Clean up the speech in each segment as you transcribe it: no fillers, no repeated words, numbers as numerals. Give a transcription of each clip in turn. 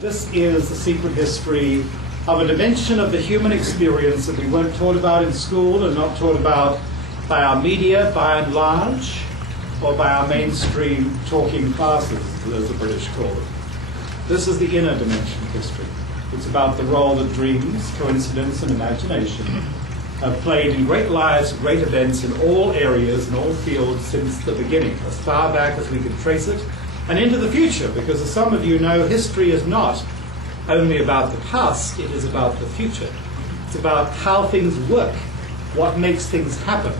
This is the secret history of a dimension of the human experience that we weren't taught about in school and not taught about by our media, by and large, or by our mainstream talking classes, as the British call it. This is the inner dimension of history. It's about the role that dreams, coincidence, and imagination have played in great lives, great events in all areas and all fields since the beginning, as far back as we can trace it, and into the future, because as some of you know, history is not only about the past, it is about the future. It's about how things work, what makes things happen.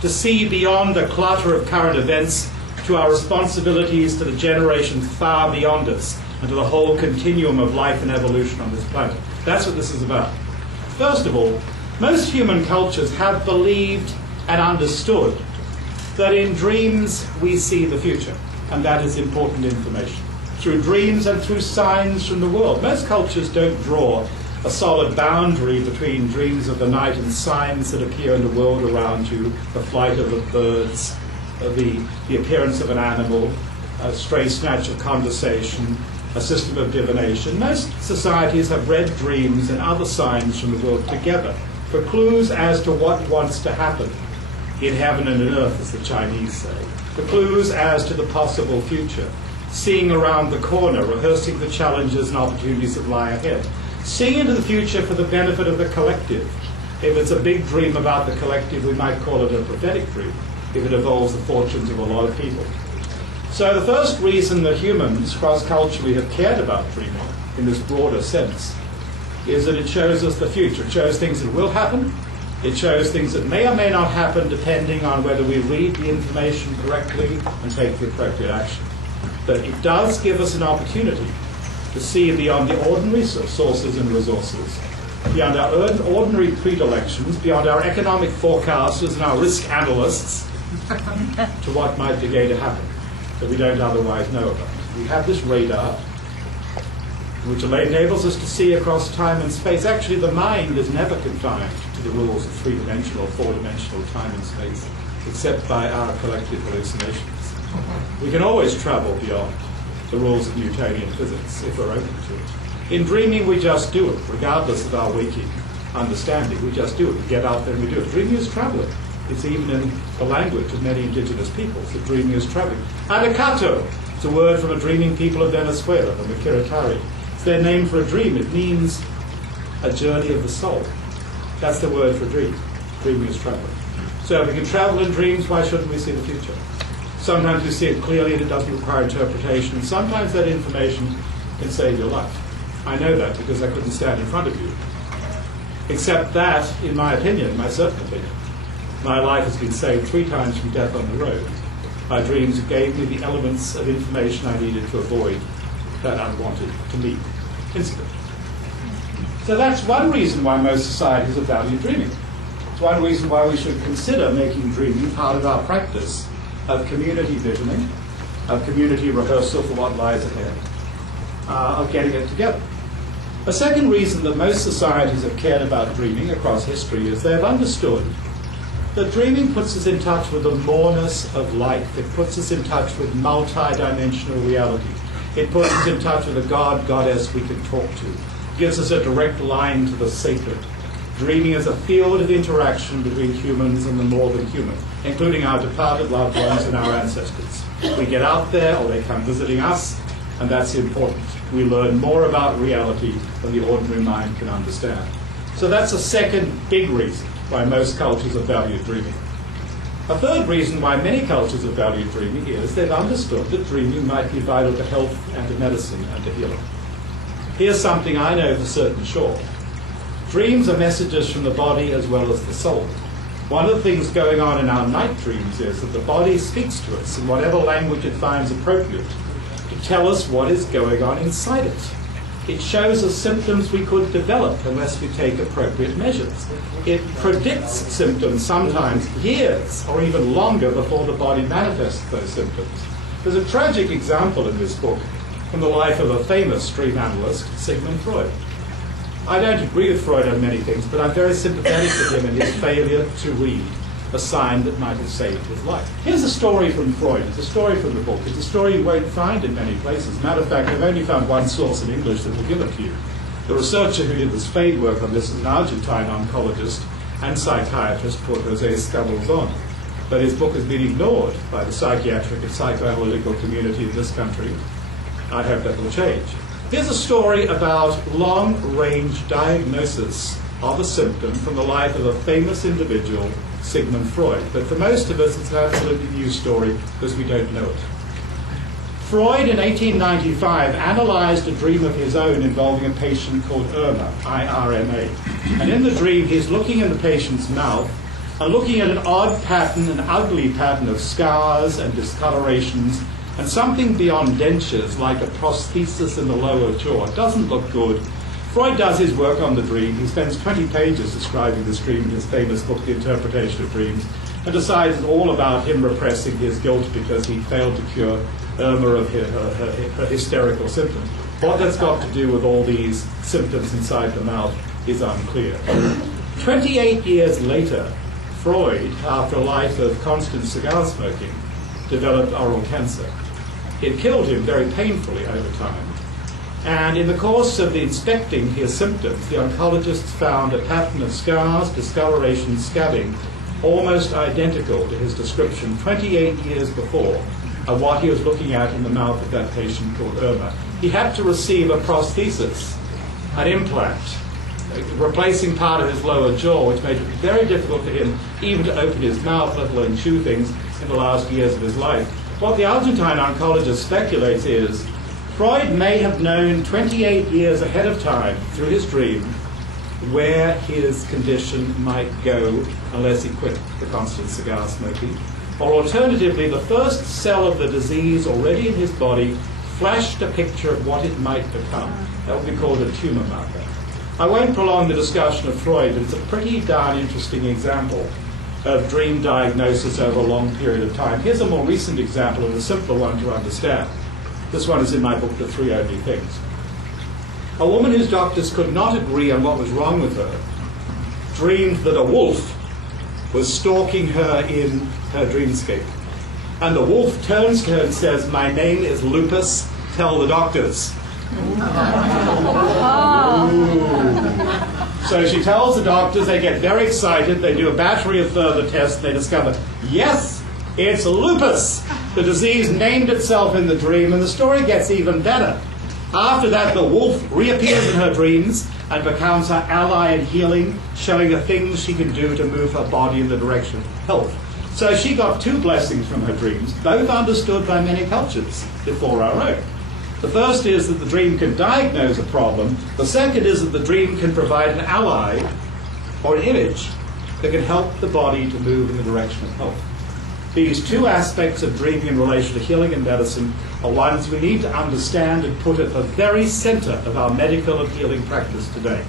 To see beyond the clutter of current events to our responsibilities to the generations far beyond us and to the whole continuum of life and evolution on this planet. That's what this is about. First of all, most human cultures have believed and understood that in dreams we see the future. And that is important information. Through dreams and through signs from the world. Most cultures don't draw a solid boundary between dreams of the night and signs that appear in the world around you, the flight of the birds, the appearance of an animal, a stray snatch of conversation, a system of divination. Most societies have read dreams and other signs from the world together for clues as to what wants to happen in heaven and in earth, as the Chinese say. The clues as to the possible future, seeing around the corner, rehearsing the challenges and opportunities that lie ahead, seeing into the future for the benefit of the collective. If it's a big dream about the collective, we might call it a prophetic dream, if it involves the fortunes of a lot of people. So the first reason that humans cross-culturally have cared about dreaming, in this broader sense, is that it shows us the future. It shows things that will happen. It shows things that may or may not happen depending on whether we read the information correctly and take the appropriate action. But it does give us an opportunity to see beyond the ordinary sources and resources, beyond our ordinary predilections, beyond our economic forecasters and our risk analysts, to what might be going to happen that we don't otherwise know about. We have this radar, which enables us to see across time and space. Actually, the mind is never confined to the rules of three-dimensional, four-dimensional time and space, except by our collective hallucinations. We can always travel beyond the rules of Newtonian physics if we're open to it. In dreaming, we just do it, regardless of our waking understanding. We just do it. We get out there and we do it. Dreaming is traveling. It's even in the language of many indigenous peoples that dreaming is traveling. Anakato, it's a word from a dreaming people of Venezuela, from the Kiritari. It's their name for a dream. It means a journey of the soul. That's the word for dream. Dreaming is traveling. So if we can travel in dreams, why shouldn't we see the future? Sometimes we see it clearly and it doesn't require interpretation. And sometimes that information can save your life. I know that because I couldn't stand in front of you. Except that, in my opinion, my certain opinion, my life has been saved 3 times from death on the road by dreams that gave me the elements of information I needed to avoid that unwanted to me incident. So that's one reason why most societies have valued dreaming. It's one reason why we should consider making dreaming part of our practice of community visioning, of community rehearsal for what lies ahead, of getting it together. A second reason that most societies have cared about dreaming across history is they've understood that dreaming puts us in touch with the moreness of life. It puts us in touch with multi-dimensional reality. It puts us in touch with a god, goddess we can talk to. It gives us a direct line to the sacred. Dreaming is a field of interaction between humans and the more than human, including our departed loved ones and our ancestors. We get out there or they come visiting us, and that's important. We learn more about reality than the ordinary mind can understand. So that's a second big reason why most cultures have valued dreaming. A third reason why many cultures have valued dreaming is they've understood that dreaming might be vital to health and to medicine and to healing. Here's something I know for certain sure. Dreams are messages from the body as well as the soul. One of the things going on in our night dreams is that the body speaks to us in whatever language it finds appropriate to tell us what is going on inside it. It shows us symptoms we could develop unless we take appropriate measures. It predicts symptoms sometimes years or even longer before the body manifests those symptoms. There's a tragic example in this book from the life of a famous dream analyst, Sigmund Freud. I don't agree with Freud on many things, but I'm very sympathetic to him in his failure to read a sign that might have saved his life. Here's a story from Freud. It's a story from the book. It's a story you won't find in many places. Matter of fact, I've only found one source in English that will give it to you. The researcher who did the spade work on this is an Argentine oncologist and psychiatrist called José Scabelzon. But his book has been ignored by the psychiatric and psychoanalytical community in this country. I hope that will change. Here's a story about long-range diagnosis of a symptom from the life of a famous individual, Sigmund Freud. But for most of us, it's an absolutely new story because we don't know it. Freud, in 1895, analyzed a dream of his own involving a patient called Irma, I-R-M-A. And in the dream, he's looking in the patient's mouth and looking at an odd pattern, an ugly pattern of scars and discolorations and something beyond dentures, like a prosthesis in the lower jaw. It doesn't look good. Freud does his work on the dream. He spends 20 pages describing this dream in his famous book, The Interpretation of Dreams, and decides it's all about him repressing his guilt because he failed to cure Irma of her hysterical symptoms. What that's got to do with all these symptoms inside the mouth is unclear. 28 years later, Freud, after a life of constant cigar smoking, developed oral cancer. It killed him very painfully over time. And in the course of inspecting his symptoms, the oncologists found a pattern of scars, discoloration, scabbing, almost identical to his description 28 years before of what he was looking at in the mouth of that patient called Irma. He had to receive a prosthesis, an implant, replacing part of his lower jaw, which made it very difficult for him even to open his mouth, let alone chew things, in the last years of his life. What the Argentine oncologist speculates is Freud may have known 28 years ahead of time through his dream where his condition might go unless he quit the constant cigar smoking. Or alternatively, the first cell of the disease already in his body flashed a picture of what it might become. That would be called a tumor marker. I won't prolong the discussion of Freud, but it's a pretty darn interesting example of dream diagnosis over a long period of time. Here's a more recent example and a simpler one to understand. This one is in my book, The Three Only Things. A woman whose doctors could not agree on what was wrong with her dreamed that a wolf was stalking her in her dreamscape. And the wolf turns to her and says, "My name is Lupus, tell the doctors." So she tells the doctors, they get very excited, they do a battery of further tests, and they discover, yes, it's lupus. The disease named itself in the dream, and the story gets even better. After that, the wolf reappears in her dreams and becomes her ally in healing, showing her things she can do to move her body in the direction of health. So she got two blessings from her dreams, both understood by many cultures before our own. The first is that the dream can diagnose a problem. The second is that the dream can provide an ally or an image that can help the body to move in the direction of health. These two aspects of dreaming in relation to healing and medicine are ones we need to understand and put at the very center of our medical and healing practice today.